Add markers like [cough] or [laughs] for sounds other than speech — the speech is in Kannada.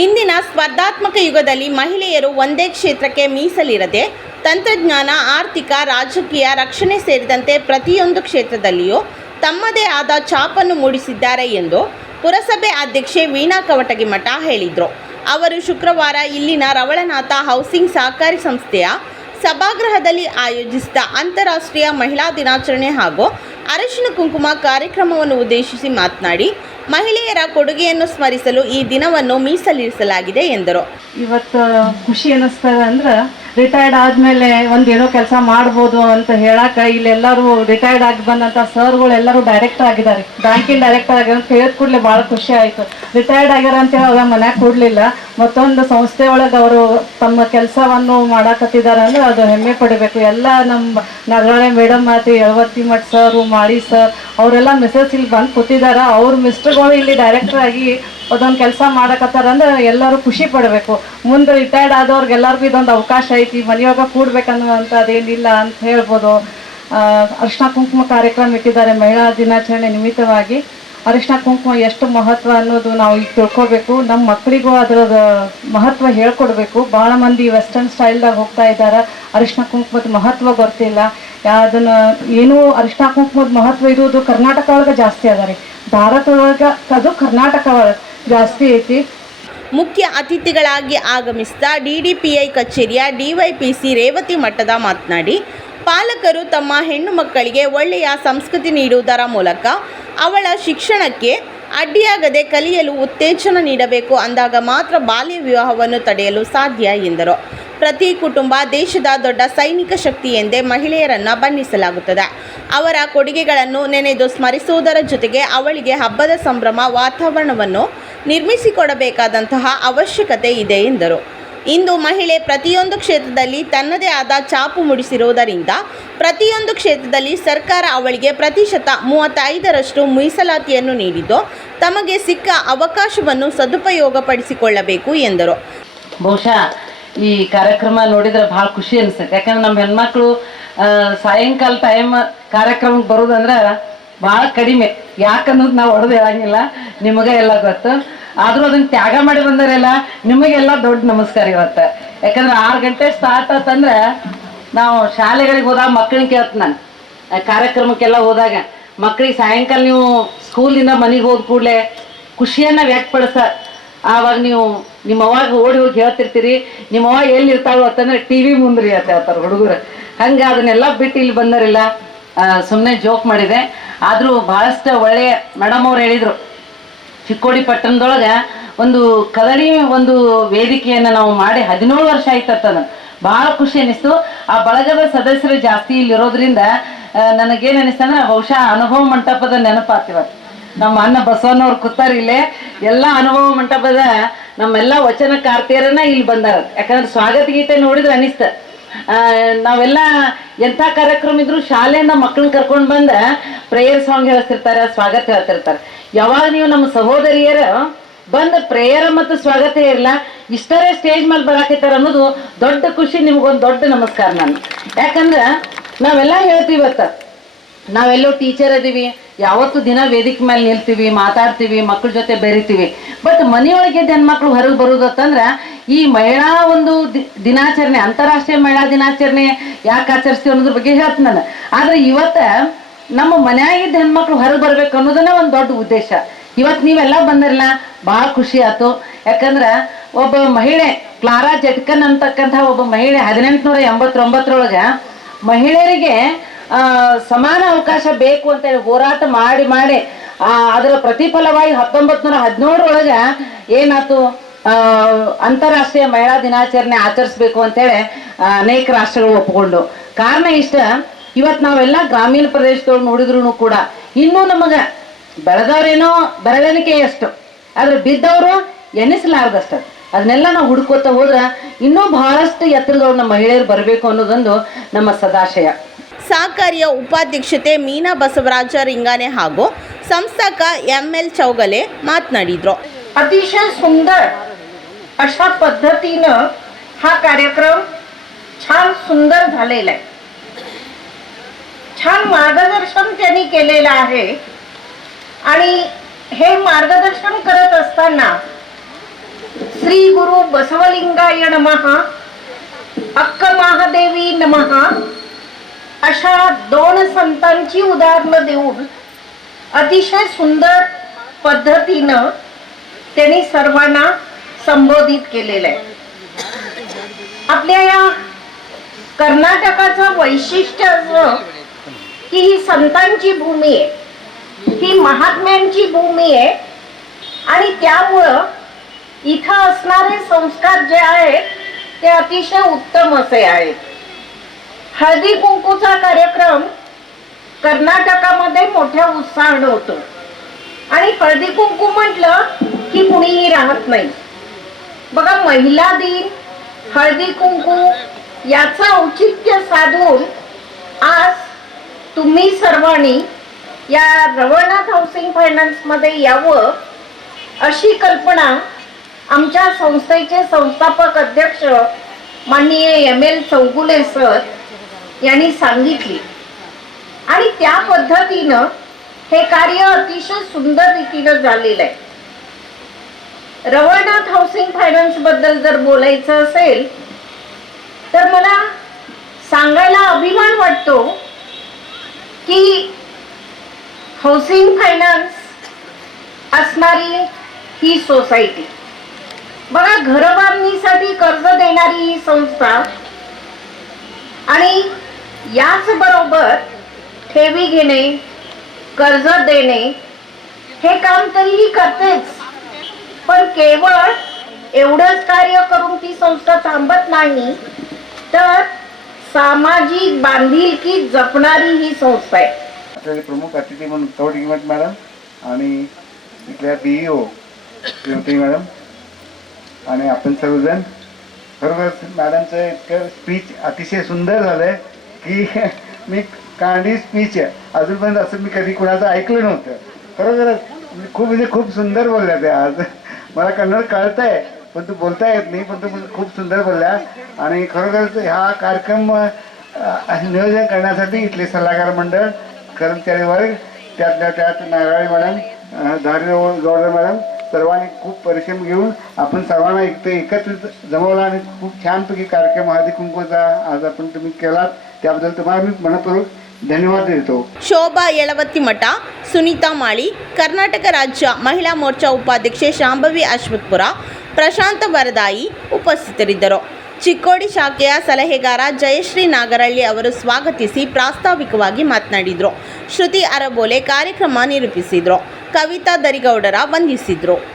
ಇಂದಿನ ಸ್ಪರ್ಧಾತ್ಮಕ ಯುಗದಲ್ಲಿ ಮಹಿಳೆಯರು ಒಂದೇ ಕ್ಷೇತ್ರಕ್ಕೆ ಮೀಸಲಿರದೆ, ತಂತ್ರಜ್ಞಾನ, ಆರ್ಥಿಕ, ರಾಜಕೀಯ, ರಕ್ಷಣೆ ಸೇರಿದಂತೆ ಪ್ರತಿಯೊಂದು ಕ್ಷೇತ್ರದಲ್ಲಿಯೂ ತಮ್ಮದೇ ಆದ ಛಾಪನ್ನು ಮೂಡಿಸಿದ್ದಾರೆ ಎಂದು ಪುರಸಭೆ ಅಧ್ಯಕ್ಷೆ ವೀಣಾ ಕವಟಗಿಮಠ ಹೇಳಿದರು. ಅವರು ಶುಕ್ರವಾರ ಇಲ್ಲಿನ ರವಳನಾಥ ಹೌಸಿಂಗ್ ಸಹಕಾರಿ ಸಂಸ್ಥೆಯ ಸಭಾಗೃಹದಲ್ಲಿ ಆಯೋಜಿಸಿದ ಅಂತಾರಾಷ್ಟ್ರೀಯ ಮಹಿಳಾ ದಿನಾಚರಣೆ ಹಾಗೂ ಅರಶಿನ ಕುಂಕುಮ ಕಾರ್ಯಕ್ರಮವನ್ನು ಉದ್ದೇಶಿಸಿ ಮಾತನಾಡಿ, ಮಹಿಳೆಯರ ಕೊಡುಗೆಯನ್ನು ಸ್ಮರಿಸಲು ಈ ದಿನವನ್ನು ಮೀಸಲಿರಿಸಲಾಗಿದೆ ಎಂದರು. ಇವತ್ತು ಖುಷಿ ಅನ್ನಿಸ್ತದೆ ಅಂದ್ರೆ ರಿಟೈರ್ಡ್ ಆದಮೇಲೆ ಏನೋ ಕೆಲಸ ಮಾಡ್ಬೋದು ಅಂತ ಹೇಳಕ ಇಲ್ಲೆಲ್ಲರೂ ರಿಟೈರ್ಡ್ ಆಗಿ ಬಂದಂಥ ಸರ್ಗಳು ಎಲ್ಲರೂ ಡೈರೆಕ್ಟರ್ ಆಗಿದ್ದಾರೆ. ಬ್ಯಾಂಕಿನ ಡೈರೆಕ್ಟರ್ ಆಗಿರೋ ಅಂತ ಹೇಳಿದ ಕೂಡಲೇ ಭಾಳ ಖುಷಿ ಆಯಿತು. ರಿಟೈರ್ಡ್ ಆಗ್ಯಾರ ಅಂತ ಹೇಳಿ ಮನ್ಯಾಗ ಕೊಡಲಿಲ್ಲ. ಮತ್ತೊಂದು ಸಂಸ್ಥೆ ಒಳಗೆ ಅವರು ತಮ್ಮ ಕೆಲಸವನ್ನು ಮಾಡಾಕತ್ತಿದ್ದಾರೆ ಅಂದ್ರೆ ಅದು ಹೆಮ್ಮೆ ಪಡಿಬೇಕು. ಎಲ್ಲ ನಮ್ಮ ನಗರಾಳೆ ಮೇಡಮ್ ಮಾತಿ ಯಳವತ್ತಿ ಮಠ ಸರು ಮಾಳಿ ಸರ್ ಅವರೆಲ್ಲ ಮೆಸೇಜ್ ಇಲ್ಲಿ ಬಂದು ಕೂತಿದ್ದಾರೆ ಅವ್ರ ಮಿಸ್ಟರ್ಗಳು ಇಲ್ಲಿ ಡೈರೆಕ್ಟರ್ ಆಗಿ ಅದೊಂದು ಕೆಲಸ ಮಾಡಕತ್ತಾರಂದ್ರೆ ಎಲ್ಲರೂ ಖುಷಿ ಪಡಬೇಕು. ಮುಂದೆ ರಿಟೈರ್ಡ್ ಆದವ್ರಿಗೆ ಎಲ್ಲರಿಗೂ ಇದೊಂದು ಅವಕಾಶ ಐತಿ ಮನೆಯೊಳಗೆ ಕೂಡ್ಬೇಕನ್ನುವಂಥದ್ದೇನಿಲ್ಲ ಅಂತ ಹೇಳ್ಬೋದು. ಅರಿಶಿನ ಕುಂಕುಮ ಕಾರ್ಯಕ್ರಮ ಇಟ್ಟಿದ್ದಾರೆ ಮಹಿಳಾ ದಿನಾಚರಣೆ ನಿಮಿತ್ತವಾಗಿ. ಅರಿಶಿನ ಕುಂಕುಮ ಎಷ್ಟು ಮಹತ್ವ ಅನ್ನೋದು ನಾವು ಈಗ ತಿಳ್ಕೊಬೇಕು. ನಮ್ಮ ಮಕ್ಕಳಿಗೂ ಅದರದ ಮಹತ್ವ ಹೇಳ್ಕೊಡ್ಬೇಕು. ಭಾಳ ಮಂದಿ ವೆಸ್ಟರ್ನ್ ಸ್ಟೈಲ್ದಾಗ ಹೋಗ್ತಾ ಇದ್ದಾರೆ. ಅರಿಶಿನ ಕುಂಕುಮದ ಮಹತ್ವ ಗೊತ್ತಿಲ್ಲ. ಅದನ್ನ ಏನೂ ಅರಿಶಿನ ಕುಂಕುಮದ ಮಹತ್ವ ಇರುವುದು ಕರ್ನಾಟಕ ಒಳಗೆ ಜಾಸ್ತಿ ಅದ ರೀ. ಭಾರತ ಒಳಗೆ ಅದು ಕರ್ನಾಟಕ ಒಳಗೆ ಜಾಸ್ತಿ ಐತಿ. ಮುಖ್ಯ ಅತಿಥಿಗಳಾಗಿ ಆಗಮಿಸಿದ ಡಿಡಿಪಿಐ ಕಚೇರಿಯ ಡಿವೈಪಿಸಿ ರೇವತಿ ಮಟ್ಟದ ಮಾತನಾಡಿ, ಪಾಲಕರು ತಮ್ಮ ಹೆಣ್ಣು ಮಕ್ಕಳಿಗೆ ಒಳ್ಳೆಯ ಸಂಸ್ಕೃತಿ ನೀಡುವುದರ ಮೂಲಕ ಅವಳ ಶಿಕ್ಷಣಕ್ಕೆ ಅಡ್ಡಿಯಾಗದೆ ಕಲಿಯಲು ಉತ್ತೇಜನ ನೀಡಬೇಕು ಅಂದಾಗ ಮಾತ್ರ ಬಾಲ್ಯ ವಿವಾಹವನ್ನು ತಡೆಯಲು ಸಾಧ್ಯ ಎಂದರು. ಪ್ರತಿ ಕುಟುಂಬ ದೇಶದ ದೊಡ್ಡ ಸೈನಿಕ ಶಕ್ತಿ ಎಂದೇ ಮಹಿಳೆಯರನ್ನು ಬಣ್ಣಿಸಲಾಗುತ್ತದೆ. ಅವರ ಕೊಡುಗೆಗಳನ್ನು ನೆನೆದು ಸ್ಮರಿಸುವುದರ ಜೊತೆಗೆ ಅವಳಿಗೆ ಹಬ್ಬದ ಸಂಭ್ರಮ ವಾತಾವರಣವನ್ನು ನಿರ್ಮಿಸಿಕೊಡಬೇಕಾದಂತಹ ಅವಶ್ಯಕತೆ ಇದೆ ಎಂದರು. ಇಂದು ಮಹಿಳೆ ಪ್ರತಿಯೊಂದು ಕ್ಷೇತ್ರದಲ್ಲಿ ತನ್ನದೇ ಆದ ಚಾಪು ಮೂಡಿಸಿರುವುದರಿಂದ ಪ್ರತಿಯೊಂದು ಕ್ಷೇತ್ರದಲ್ಲಿ ಸರ್ಕಾರ ಅವಳಿಗೆ ಪ್ರತಿಶತ ಮೂವತ್ತೈದರಷ್ಟು ಮೀಸಲಾತಿಯನ್ನು ನೀಡಿದ್ದು, ತಮಗೆ ಸಿಕ್ಕ ಅವಕಾಶವನ್ನು ಸದುಪಯೋಗಪಡಿಸಿಕೊಳ್ಳಬೇಕು ಎಂದರು. ಬಹುಶಃ ಈ ಕಾರ್ಯಕ್ರಮ ನೋಡಿದ್ರೆ ಭಾಳ ಖುಷಿ ಅನಿಸುತ್ತೆ. ಯಾಕಂದ್ರೆ ನಮ್ಮ ಹೆಣ್ಮಕ್ಳು ಸಾಯಂಕಾಲ ಟೈಮ್ ಕಾರ್ಯಕ್ರಮಕ್ಕೆ ಬರೋದಂದ್ರೆ ಭಾಳ ಕಡಿಮೆ. ಯಾಕನ್ನೋದು ನಾವು ಹೊಡೆದು ಹೇಳಂಗಿಲ್ಲ. ನಿಮಗೆ ಎಲ್ಲ ಗೊತ್ತು. ಆದರೂ ಅದನ್ನ ತ್ಯಾಗ ಮಾಡಿ ಬಂದರೆಲ್ಲ ನಿಮಗೆಲ್ಲ ದೊಡ್ಡ ನಮಸ್ಕಾರ ಇವತ್ತು. ಯಾಕಂದ್ರೆ ಆರು ಗಂಟೆ ಸ್ಟಾರ್ಟ್ ಆತಂದ್ರೆ ನಾವು ಶಾಲೆಗಳಿಗೆ ಹೋದಾಗ ಮಕ್ಕಳನ್ನ ಕೇಳ್ತ ನಾನು. ಕಾರ್ಯಕ್ರಮಕ್ಕೆಲ್ಲ ಹೋದಾಗ ಮಕ್ಕಳಿಗೆ ಸಾಯಂಕಾಲ ನೀವು ಸ್ಕೂಲಿಂದ ಮನೆಗೆ ಹೋದ ಕೂಡಲೇ ಖುಷಿಯನ್ನು ವ್ಯಕ್ತಪಡಿಸ. ಆವಾಗ ನೀವು ನಿಮ್ಮ ಅವಾಗ ಓಡಿ ಹೋಗಿ ಹೇಳ್ತಿರ್ತೀರಿ. ನಿಮ್ಮ ಅವಾಗ ಎಲ್ಲಿ ಇರ್ತಾಳು ಅಂತಂದ್ರೆ ಟಿ ವಿ ಮುಂದ್ರಿ ಅಂತ ಹೇಳ್ತಾರೆ ಹುಡುಗರು. ಹಂಗೆ ಅದನ್ನೆಲ್ಲ ಬಿಟ್ಟು ಇಲ್ಲಿ ಬಂದರಿಲ್ಲ ಸುಮ್ಮನೆ ಜೋಕ್ ಮಾಡಿದೆ. ಆದರೂ ಭಾಳಷ್ಟು ಒಳ್ಳೆಯ ಮೇಡಮ್ ಅವ್ರು ಹೇಳಿದರು. ಚಿಕ್ಕೋಡಿ ಪಟ್ಟಣದೊಳಗೆ ಒಂದು ಕದಳಿ ಒಂದು ವೇದಿಕೆಯನ್ನು ನಾವು ಮಾಡಿ ಹದಿನೇಳು ವರ್ಷ ಆಯ್ತದ ಭಾಳ ಖುಷಿ ಅನಿಸ್ತು. ಆ ಬಳಗದ ಸದಸ್ಯರು ಜಾಸ್ತಿ ಇಲ್ಲಿ ಇರೋದ್ರಿಂದ ನನಗೇನು ಅನಿಸ್ತಂದ್ರೆ ಬಹುಶಃ ಅನುಭವ ಮಂಟಪದ ನೆನಪಾತಿವತ್ತು ನಮ್ಮ ಅಣ್ಣ ಬಸವನವ್ರು ಕೂತಾರ ಇಲ್ಲೇ, ಎಲ್ಲ ಅನುಭವ ಮಂಟಪದ ನಮ್ಮೆಲ್ಲ ವಚನ ಕಾರ್ತಿಯರನ್ನ ಇಲ್ಲಿ ಬಂದಾರ. ಯಾಕಂದ್ರೆ ಸ್ವಾಗತ ಗೀತೆ ನೋಡಿದ್ರೆ ಅನಿಸ್ತ. ನಾವೆಲ್ಲ ಎಂಥ ಕಾರ್ಯಕ್ರಮ ಇದ್ರು ಶಾಲೆಯಿಂದ ಮಕ್ಕಳನ್ನ ಕರ್ಕೊಂಡು ಬಂದ, ಪ್ರೇಯರ್ ಸಾಂಗ್ ಹೇಳ್ತಿರ್ತಾರೆ, ಸ್ವಾಗತ ಹೇಳ್ತಿರ್ತಾರೆ. ಯಾವಾಗ ನೀವು ನಮ್ಮ ಸಹೋದರಿಯರ ಬಂದ ಪ್ರೇಯರ ಮತ್ತು ಸ್ವಾಗತ ಇರಲ್ಲ, ಇಷ್ಟರೇ ಸ್ಟೇಜ್ ಮೇಲೆ ಬರಾಕತ್ತಾರ ಅನ್ನೋದು ದೊಡ್ಡ ಖುಷಿ, ನಿಮ್ಗೊಂದು ದೊಡ್ಡ ನಮಸ್ಕಾರ ನಾನು. ಯಾಕಂದ್ರೆ ನಾವೆಲ್ಲ ಹೇಳ್ತೀವಿ ಇವತ್ತು. ನಾವೆಲ್ಲೋ ಟೀಚರ್ ಅದೀವಿ, ಯಾವತ್ತು ದಿನ ವೇದಿಕೆ ಮೇಲೆ ನಿಲ್ತೀವಿ, ಮಾತಾಡ್ತೀವಿ ಮಕ್ಕಳ ಜೊತೆ ಬೆರಿತೀವಿ. ಬಟ್ ಮನೆಯೊಳಗೆ ಹೆಣ್ಮಕ್ಳು ಹೊರಗೆ ಬರುದತ್ತಂದ್ರೆ ಈ ಮಹಿಳಾ ಒಂದು ದಿನಾಚರಣೆ, ಅಂತಾರಾಷ್ಟ್ರೀಯ ಮಹಿಳಾ ದಿನಾಚರಣೆ ಯಾಕೆ ಆಚರಿಸ್ತೀವಿ ಅನ್ನೋದ್ರ ಬಗ್ಗೆ ಹೇಳ್ತೀನಿ ನಾನು. ಆದ್ರೆ ಇವತ್ತ ನಮ್ಮ ಮನ್ಯಾಗಿದ್ದ ಹೆಣ್ಮಕ್ಳು ಹೊರಗೆ ಬರ್ಬೇಕು ಅನ್ನೋದನ್ನ ಒಂದು ದೊಡ್ಡ ಉದ್ದೇಶ. ಇವತ್ತು ನೀವೆಲ್ಲ ಬಂದಿರಲ್ಲ ಭಾಳ ಖುಷಿ ಆಯ್ತು ಯಾಕಂದ್ರೆ ಒಬ್ಬ ಮಹಿಳೆ, ಕ್ಲಾರಾ ಜಟ್ಕನ್ ಅಂತಕ್ಕಂಥ ಒಬ್ಬ ಮಹಿಳೆ ಹದಿನೆಂಟುನೂರ ಎಂಬತ್ತೊಂಬತ್ತರೊಳಗೆ ಮಹಿಳೆಯರಿಗೆ ಸಮಾನ ಅವಕಾಶ ಬೇಕು ಅಂತೇಳಿ ಹೋರಾಟ ಮಾಡಿ ಮಾಡಿ ಅದರ ಪ್ರತಿಫಲವಾಗಿ ಹತ್ತೊಂಬತ್ತು ನೂರ ಹದಿನೇಳರೊಳಗೆ ಏನಾಯ್ತು ಅಂತಾರಾಷ್ಟ್ರೀಯ ಮಹಿಳಾ ದಿನಾಚರಣೆ ಆಚರಿಸ್ಬೇಕು ಅಂತೇಳಿ ಅನೇಕ ರಾಷ್ಟ್ರಗಳು ಒಪ್ಪಿಕೊಂಡು ಕಾರಣ ಇಷ್ಟ ಇವತ್ತು ನಾವೆಲ್ಲ ಗ್ರಾಮೀಣ ಪ್ರದೇಶದೊಳಗೆ ನೋಡಿದ್ರು ಕೂಡ ಇನ್ನೂ ನಮಗೆ ಬೆಳೆದವ್ರೇನೋ ಬೆರಳೆಣಿಕೆ ಎಷ್ಟು ಆದ್ರೆ ಬಿದ್ದವರು ಎಣಿಸಲಾರ್ದಷ್ಟ ಅದನ್ನೆಲ್ಲ ನಾವು ಹುಡ್ಕೋತ ಹೋದ್ರೆ ಇನ್ನೂ ಬಹಳಷ್ಟು ಎತ್ತರದವ್ರು ನಮ್ಮ ಮಹಿಳೆಯರು ಬರಬೇಕು ಅನ್ನೋದೊಂದು ನಮ್ಮ ಸದಾಶಯ ಸಹಕಾರಿಯ ಉಪಾಧ್ಯಕ್ಷತೆ ಮೀನಾ ಬಸವರಾಜ ರಿಂಗಾನೆ ಹಾಗೂ ಸಂಸ್ಥಾಕ ಎಂ ಎಲ್ ಚೌಗಲೆ ಮಾತನಾಡಿದರು अतिशय सुंदर अशा पद्धतीनं हा कार्यक्रम छान सुंदर झालेला आहे छान मार्गदर्शन त्यांनी केलेलं आहे. आणि हे मार्गदर्शन करत असताना श्री गुरु बसवलिंगाय नमहा अक्क महादेवी नमहा अशा दोन संतांची उदाहरणं देऊन अतिशय सुंदर पद्धतीनं त्यांनी सर्वांना संबोधित केलेलं आहे. आपल्या या कर्नाटकाचं वैशिष्ट्य असं की ही संतांची भूमी आहे. ही महात्म्यांची भूमी आहे. आणि त्यामुळं इथं असणारे संस्कार जे आहेत ते अतिशय उत्तम असे आहेत. हळदी कुंकूचा कार्यक्रम कर्नाटकामध्ये मोठ्या उत्साहानं होतो. आणि हळदी कुंकू म्हटलं की कुणीही राहत नाही. बघा महिला दिन हळदी कुंकू याचं औचित्य साधून आज तुम्ही सर्वांनी या रवळनाथ हाऊसिंग फायनान्समध्ये यावं अशी कल्पना आमच्या संस्थेचे संस्थापक अध्यक्ष माननीय एम एल चौगुले सर यांनी सांगितली. आणि त्या पद्धतीनं हे कार्य अतिशय सुंदर रीतीनं झालेलं आहे. रवळनाथ हाऊसिंग फायनान्सबद्दल जर बोलायचं असेल तर मला सांगायला अभिमान वाटतो की हाऊसिंग फायनान्स असणारी ही सोसायटी बघा घरबांधणीसाठी कर्ज देणारी ही संस्था आणि याच बरोबर ठेवी घेणे कर्ज देणे हे काम तरीही करतेच. पण केवळ एवढंच कार्य करून ती संस्था थांबत नाही तर सामाजिक बांधिलकी जपणारी ही संस्था आहे. आपल्याला प्रमुख अतिथी म्हणून कवड किंमत मॅडम आणि इथल्या बीईओ श्रीमती मॅडम आणि आपण सर्वजण. खरोखर मॅडमचं इतकं स्पीच अतिशय सुंदर झालंय की [laughs] मी कांडी स्पीच आहे. अजूनपर्यंत असं मी कधी कुणाचं ऐकलं नव्हतं. खरोखरच म्हणजे खूप म्हणजे खूप सुंदर बोलल्या त्या आज. [laughs] मला कन्नड कळतंय. पण तू बोलता येत नाही पण तू खूप सुंदर बोलल्या आणि खरोखरच हा कार्यक्रम अं, नियोजन करण्यासाठी इथले सल्लागार मंडळ कर्मचारी वर्ग त्यातल्या त्यात नारायण मॅडम धारी गौडर मॅडम सर्वांनी खूप परिश्रम घेऊन आपण सर्वांना इथे एकत्रित जमवला आणि खूप छानपैकी कार्यक्रम हळदी कुंकूचा आज आपण तुम्ही केलात त्याबद्दल तुम्हाला मी मनपूर्वक धन्यवाद देतो ಶೋಭಾ ಯಳವತ್ತಿಮಠ ಸುನೀತಾ ಮಾಳಿ ಕರ್ನಾಟಕ ರಾಜ್ಯ ಮಹಿಳಾ ಮೋರ್ಚಾ ಉಪಾಧ್ಯಕ್ಷೆ ಶಾಂಭವಿ ಅಶ್ವತ್ಪುರ ಪ್ರಶಾಂತ ವರದಾಯಿ ಉಪಸ್ಥಿತರಿದ್ದರು. ಚಿಕ್ಕೋಡಿ ಶಾಖೆಯ ಸಲಹೆಗಾರ ಜಯಶ್ರೀ ನಾಗರಳ್ಳಿ ಅವರು ಸ್ವಾಗತಿಸಿ ಪ್ರಾಸ್ತಾವಿಕವಾಗಿ ಮಾತನಾಡಿದರು. ಶ್ರುತಿ ಅರಬೋಲೆ ಕಾರ್ಯಕ್ರಮ ನಿರೂಪಿಸಿದರು. ಕವಿತಾ ದರಿಗೌಡರ ವಂದಿಸಿದರು.